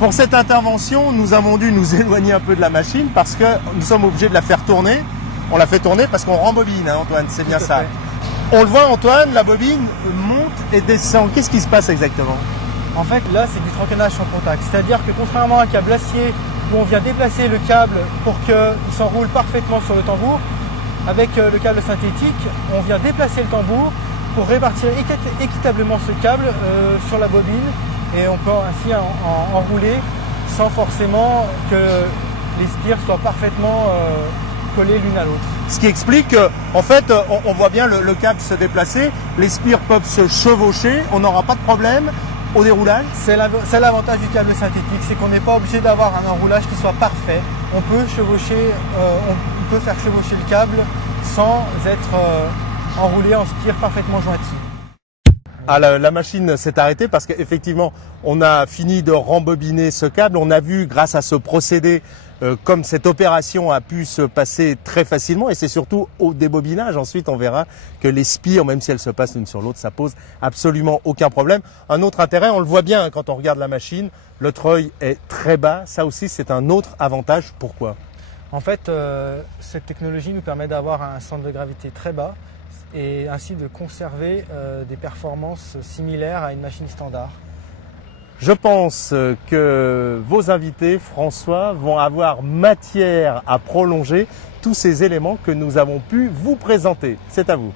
Pour cette intervention, nous avons dû nous éloigner un peu de la machine parce que nous sommes obligés de la faire tourner. On la fait tourner parce qu'on rembobine, hein, Antoine, c'est bien ça. On le voit, Antoine, la bobine monte et descend. Qu'est-ce qui se passe exactement? En fait, là, c'est du tracannage sans contact. C'est-à-dire que contrairement à un câble acier où on vient déplacer le câble pour qu'il s'enroule parfaitement sur le tambour, avec le câble synthétique, on vient déplacer le tambour pour répartir équitablement ce câble sur la bobine et on peut ainsi enrouler sans forcément que les spires soient parfaitement collées l'une à l'autre. Ce qui explique qu'en fait, on voit bien le câble se déplacer, les spires peuvent se chevaucher, on n'aura pas de problème au déroulage. C'est l'avantage du câble synthétique, c'est qu'on n'est pas obligé d'avoir un enroulage qui soit parfait. On peut faire chevaucher le câble sans être enroulé en spire parfaitement jointie. Ah, la machine s'est arrêtée parce qu'effectivement, on a fini de rembobiner ce câble. On a vu, grâce à ce procédé, comme cette opération a pu se passer très facilement. Et c'est surtout au débobinage. Ensuite, on verra que les spires, même si elles se passent l'une sur l'autre, ça pose absolument aucun problème. Un autre intérêt, on le voit bien quand on regarde la machine, le treuil est très bas. Ça aussi, c'est un autre avantage. Pourquoi ? En fait, cette technologie nous permet d'avoir un centre de gravité très bas et ainsi de conserver des performances similaires à une machine standard. Je pense que vos invités, François, vont avoir matière à prolonger tous ces éléments que nous avons pu vous présenter. C'est à vous.